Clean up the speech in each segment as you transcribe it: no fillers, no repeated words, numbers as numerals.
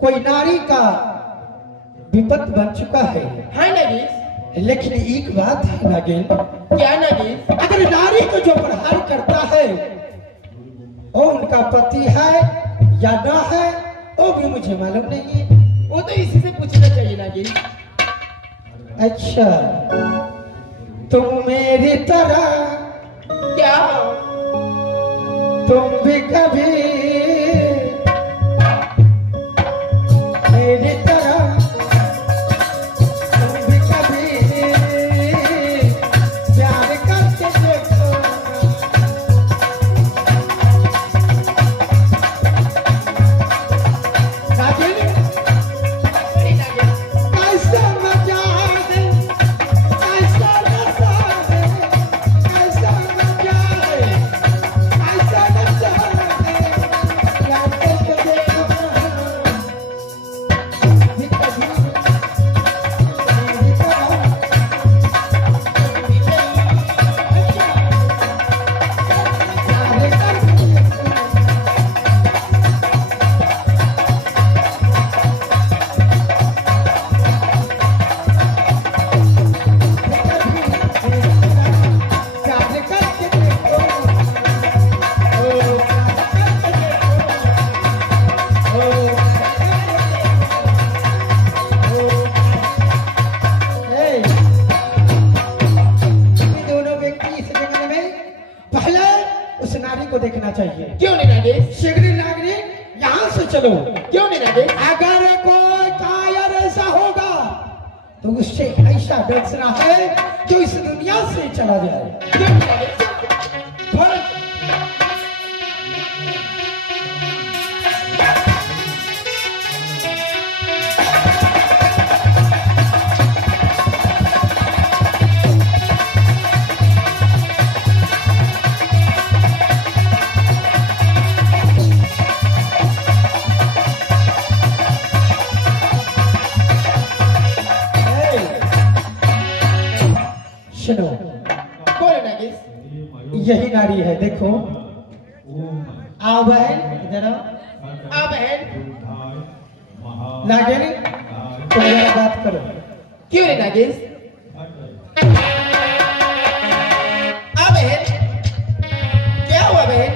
कोई नारी का विपद बन चुका है। हाँ नागिन। लेकिन एक बात है नागिन। क्या नागिन? अगर नारी को जो प्रहार करता है वो उनका पति है या ना है वो भी मुझे मालूम नहीं है। वो तो इसी से पूछना चाहिए नागिन। अच्छा, तुम मेरी तरह क्या हो? तुम भी कभी मेरी तरह तुम भी कभी प्यार करके देखो। नागिन, अरे नागिन, कैसा मजा है, कैसा नशा है, कैसा मजा है, कैसा नशा है, प्यार करके देखो। भी कभी मेरी तरह प्यार करके देखो। प्यार करके देखो। ओ प्यार करके देखो। ओ हे, ये दोनों व्यक्ति इस जंगल में पहले उस नारी को देखना चाहिए। क्यों नहीं नागिन? शीघ्र नागरी यहाँ से चलो। क्यों नहीं नागिन? अगर कोई कायर ऐसा होगा तो उससे ऐसा डसना है जो इस दुनिया से चला जाए। क्यों नहीं नागिन? पर हे, सुनो, कौन है नागिन? यही नारी है, देखो। आओ बहन, इधर आओ। आ बहन। नागिन, तुम जरा बात करो। क्यों नहीं नागिन? आ बहन। क्या हुआ बहन?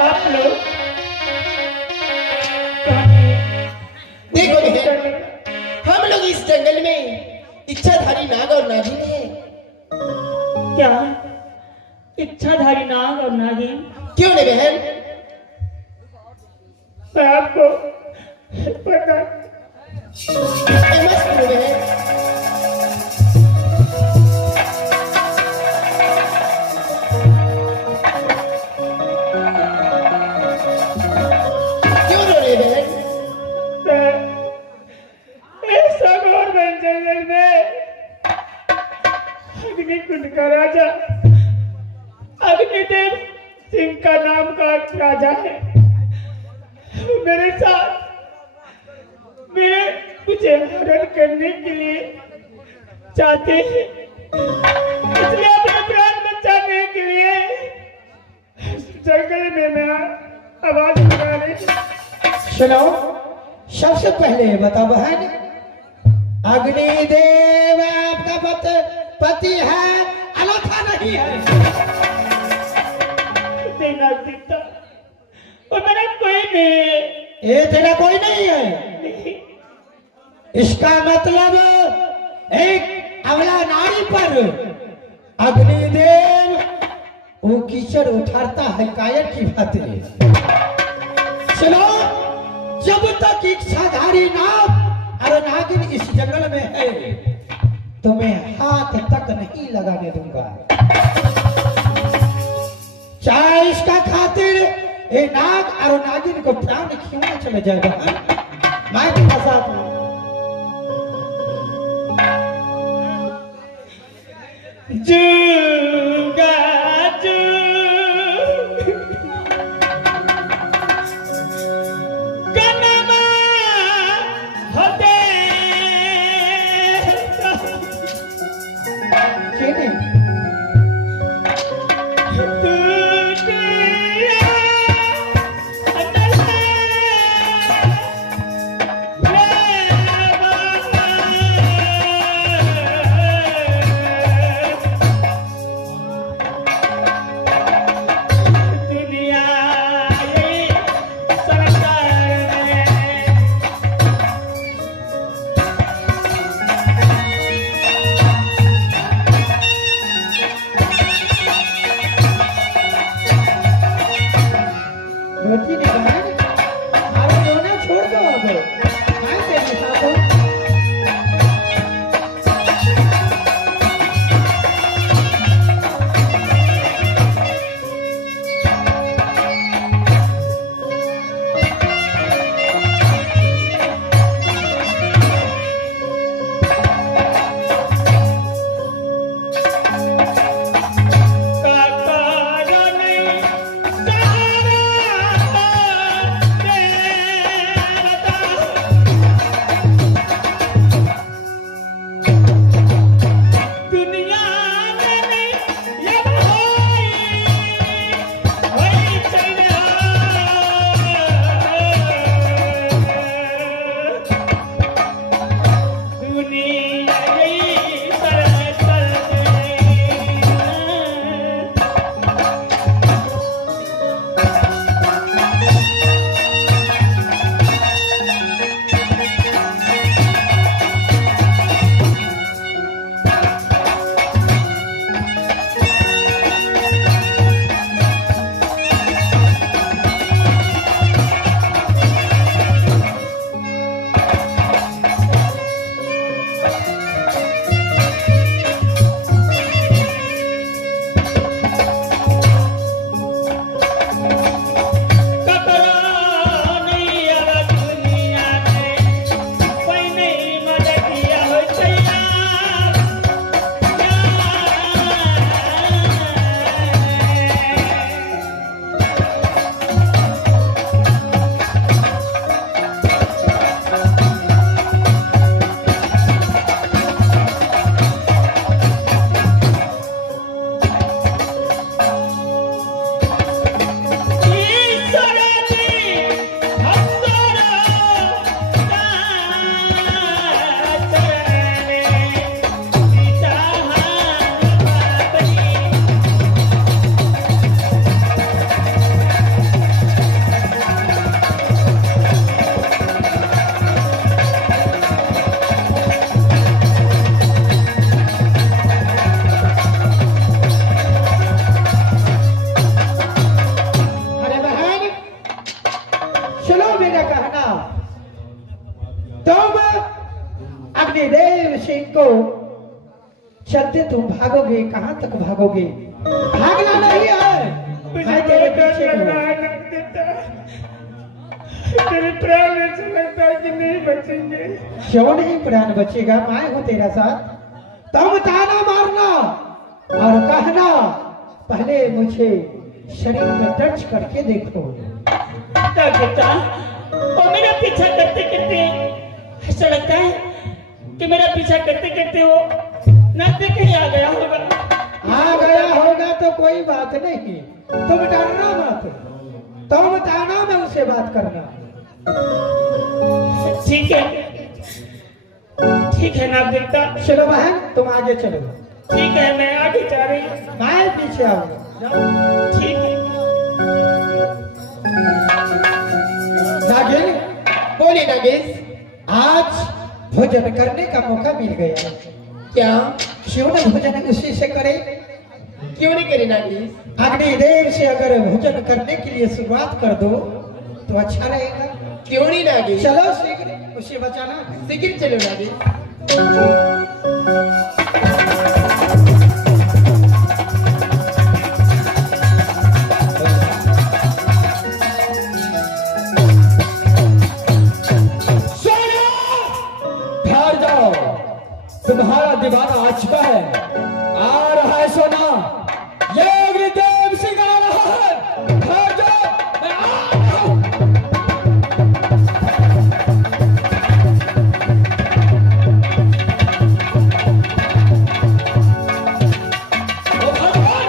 आप लोग देखो बहन, हम लोग इस जंगल में इच्छाधारी नाग और नागिन है। क्या इच्छाधारी नाग और नागिन? क्यों नहीं बहन? मैं आपको पता ये मत करो बहन। क्यों रो रहे बहन? मैं इस घोर जंगल में अग्निकुंड का राजा अग्निदेव सिंह का नाम का एक राजा है। मेरे साथ मेरे मुझे हरण करने के लिए चाहते हैं, इसलिए अपने प्राण बचाने के लिए जंगल में मैं आवाज लगा रही हूं। सुनो, सबसे पहले बता बहन, अग्निदेव आपका पति है अनाथा नहीं है? देना सीता और मेरा कोई नहीं है। ये तेरा कोई नहीं है? नहीं, इसका मतलब एक अबला नारी पर अग्निदेव वो कीचड़ उठाता है, कायर की बात है। सुनो, जब तक इच्छाधारी नाग और नागिन इस जंगल में है तो मैं हाथ तक नहीं लगाने दूंगा। चाहे इसका खातिर ये नाग और नागिन को प्राण क्यों न चले जाएगा। मैं भी साथ हूं। जूगा जू कनमा होते चीनी चलते तुम भागोगे, कहाँ तक भागोगे? भागना नहीं है, मुझे मैं तेरे बहुत डर पीछे लग हूँ। रहा है नंदिता। तेरे प्राण ऐसा लगता है कि नहीं बचेंगे। क्यों नहीं प्राण बचेगा? मैं हूँ तेरा साथ। तुम ताना मारना और कहना, पहले मुझे शरीर में टच करके देखो। नंदिता, वो मेरा पीछा करते करते ऐसा लगता है कि मेरा पीछा करते करते वो नाते कहीं आ गया होगा। आ गया होगा तो कोई बात नहीं, तुम डरना मत, तुम ताना में उसे बात करना। ठीक है, ठीक है नंदिता। चलो बहन, तुम आगे चलो, ठीक है, मैं आगे जा रही हूँ। मैं पीछे आऊंगा। जाओ। ठीक है। नागिन, बोले नागेश, आज भोजन करने का मौका मिल गया, क्या क्यों न भोजन उसी से करे? क्यों नहीं करे नागेश? अग्नि देव से अगर भोजन करने के लिए शुरुआत कर दो तो अच्छा रहेगा। क्यों नहीं नागेश? चलो शीघ्र उसे बचाना। शीघ्र चलो नागेश। ठहर जाओ, तुम्हारा दीवाना आ चुका है, आ रहा है सोना, ये अग्निदेव सिंह आ रहा है। ठहर जाओ, मैं आ रहा हूं। ओ भगवान,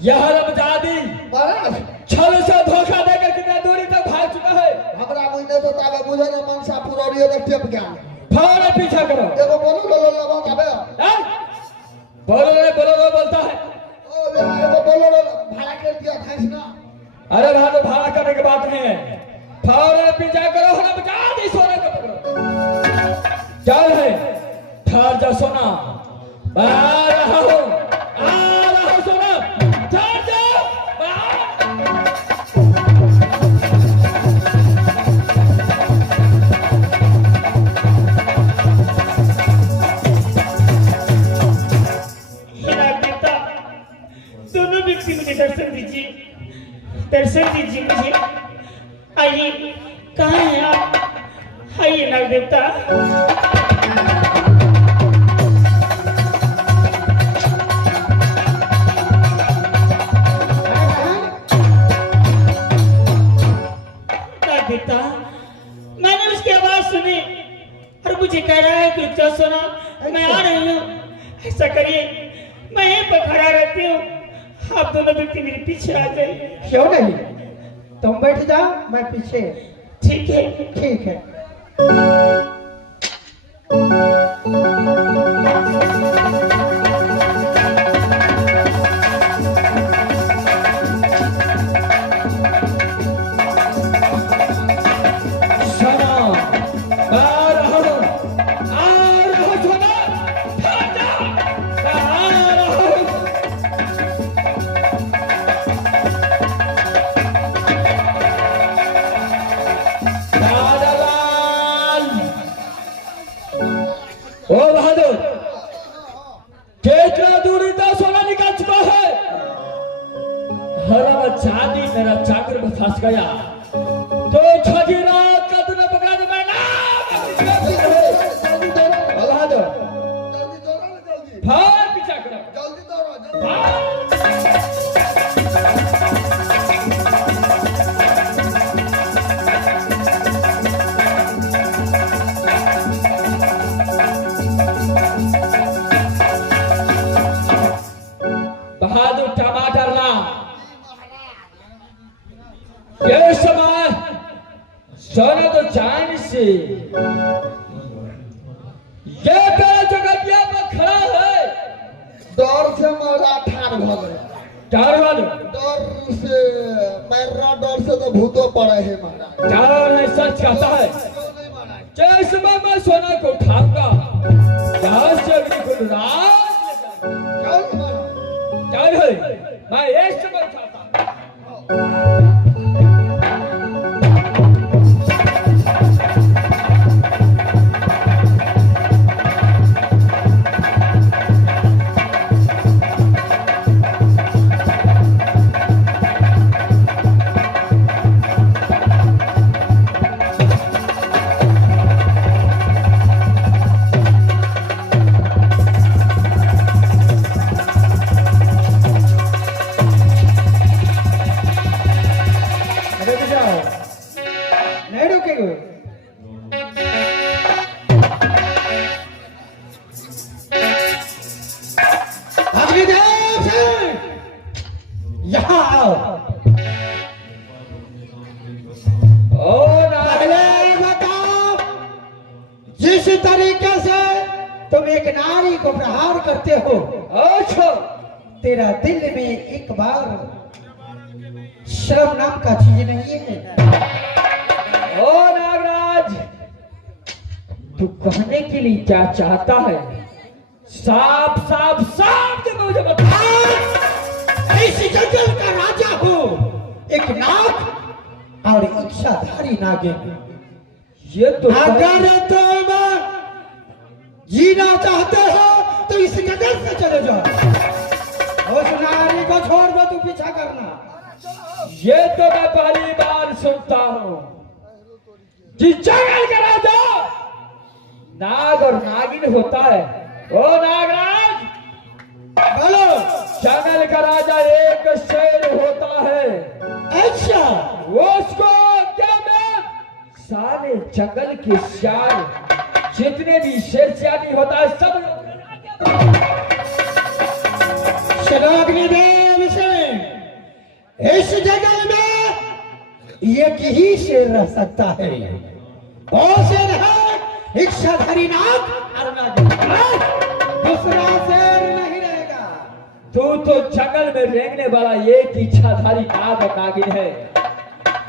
यह रमजादी महाराज छल से धोखा देकर कितने दूरी तक भाग चुका है। हमरा बुझने तो ताबे बुझे न मनसा पुरोरियो द टेप गया फौरन पीछा करो। एगो बोलो लो लबा ताबे हैं? बोलो बोलता है। ओ बे एगो बोलो लो भाड़ा कर दिया था ना। अरे भाई, तो भाड़ा करने की बात नहीं है, फौरन पीछा करो, हम बचा दी सोने को पकड़ो। चल है, ठहर जा सोना, मैं आ रहा हूँ सोना, ठहर जा, मैं आ- हे नंदिता, दोनों व्यक्ति मुझे दर्शन दीजिए, दर्शन दीजिए मुझे। आइए, कहाँ हैं आप? आइए नंदिता। नंदिता, मैंने उसकी आवाज सुनी और मुझे कह रहा है कि रुक जाओ सोना, मैं आ रही हूँ। ऐसा करिए, मैं यहीं पर खड़ा रहती हूँ, आप दोनों व्यक्ति मेरे पीछे आ जाइए। क्यों नहीं, तुम बैठ जाओ, मैं पीछे। ठीक है। ठीक है। सोना, आ रहा हूँ सोना, ठहर जा, मैं आ रहा हूँ। दादालाल, ओ बहादुर, कितना दूरी तक सोना निकल चुका है? हरा चांदी मेरा चाकर में फंस गया, तो छठी रात का तूने पकड़ा तो मैं ना जल्दी दौड़ो ओ बहादुर, जल्दी दौड़ो जल्दी भाग पीछा करो, जल्दी दौड़ो जल्दी। भाग। बहादुर टमाटर ला, ये समय सोना तो चांद से ये पहले जगतिया पर खड़ा है। डर से मेरा ठाड़ भ गया। चार वाले डर से मेरा डर से तो भूतो पड़े है महाराज। चार है, सच कहता है। क्यों नहीं महाराज? जिस समय मैं सोना को उठाऊंगा, यहाँ से अग्नि को राज क्यों नहीं महाराज? चार है, मैं एक समय उठाता हूँ। अच्छा, तेरा दिल में एक बार शर्म नाम का चीज नहीं है? ओ नागराज, तू कहने के लिए क्या चाहता है? साफ साफ साफ दे मुझे बता। इस जंगल का राजा हूँ, एक नाग और इच्छाधारी नागिन। ये तो अगर तुम जीना चाहते हो तो इस जंगल से चले जाओ। उस नारी को छोड़ दो, तू पीछा करना। ये तो मैं पहली बार सुनता हूँ कि जंगल का राजा नाग और नागिन होता है। ओ नागराज, बोलो। जंगल का राजा एक शेर होता है। अच्छा, उसको क्या मैं सारे जंगल के शेर जितने भी शेर सियानी होता है सब अग्निदेव सिंह, इस जंगल में एक ही शेर रह सकता है। वो शेर है इच्छाधारी नाग और नागिन। दूसरा शेर नहीं रहेगा। तू तो जंगल में रेंगने वाला एक इच्छाधारी नाग और नागिन है,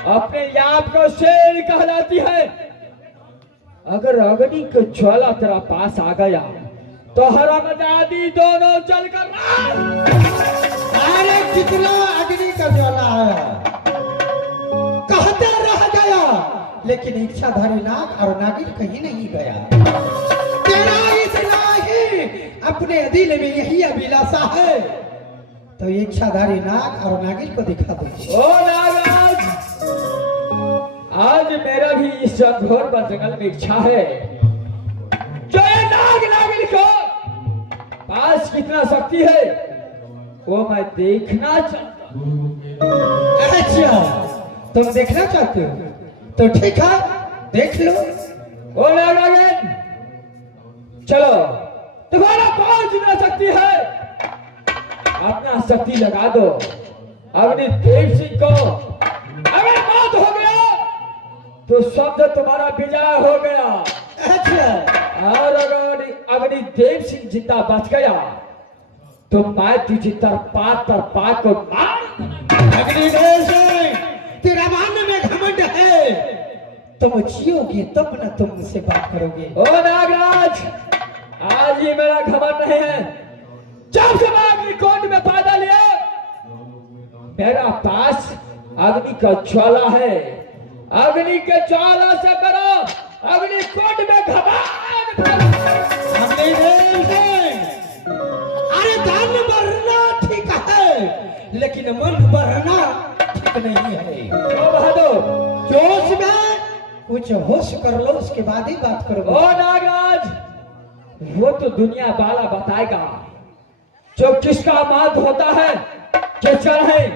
अपने आप को शेर कहलाती है। अगर अग्नि का ज्वाला तेरा पास आ गया तो हरामजादी दोनों जलकर अरे कितना अग्नि का ज्वाला आया, कहते रह गया, लेकिन इच्छाधारी नाग और नागिन कहीं नहीं गया। तेरा इतना ही अपने दिल में यही अभिलाषा है तो इच्छाधारी नाग और नागिन को दिखा दो। ओ नागराज, आज मेरा भी इस घोर जंगल में इच्छा है जो ये नाग नागिन को पास कितना शक्ति है वो मैं देखना चाहता हूं। अच्छा, तुम देखना चाहते हो तो ठीक है, देख लो। ओ नाग नागिन, चलो, तुम्हारा पास जितना शक्ति है अपना शक्ति लगा दो। अग्नि देव सिंह को अगर मौत हो गया तो शब्द तुम्हारा विजय हो गया। अच्छा, और अगर अग्नि देव सिंह जिंदा बच गया तो मैं तुझे तरपा को मार। अग्निदेव सिंह, तेरा मान में घमंड है, तुम जियोगे तब न तुम मुझसे बात करोगे। ओ नागराज, आज ये मेरा घमंड नहीं है। जब से मैं अग्निकुंड में पैदा लिया मेरा पास अग्नि का ज्वाला है। अग्नि के ज्वाला से करो अग्निकुंड में घमंड। अग्निदेव सिंह, अरे दान बढ़ना ठीक है लेकिन मन बढ़ना ठीक नहीं है। ओ बहादुर, जोश में कुछ होश कर लो, उसके बाद ही बात करो। ओ नागराज, वो तो दुनिया वाला बताएगा जो किसका मार्ग होता है, किसका नहीं।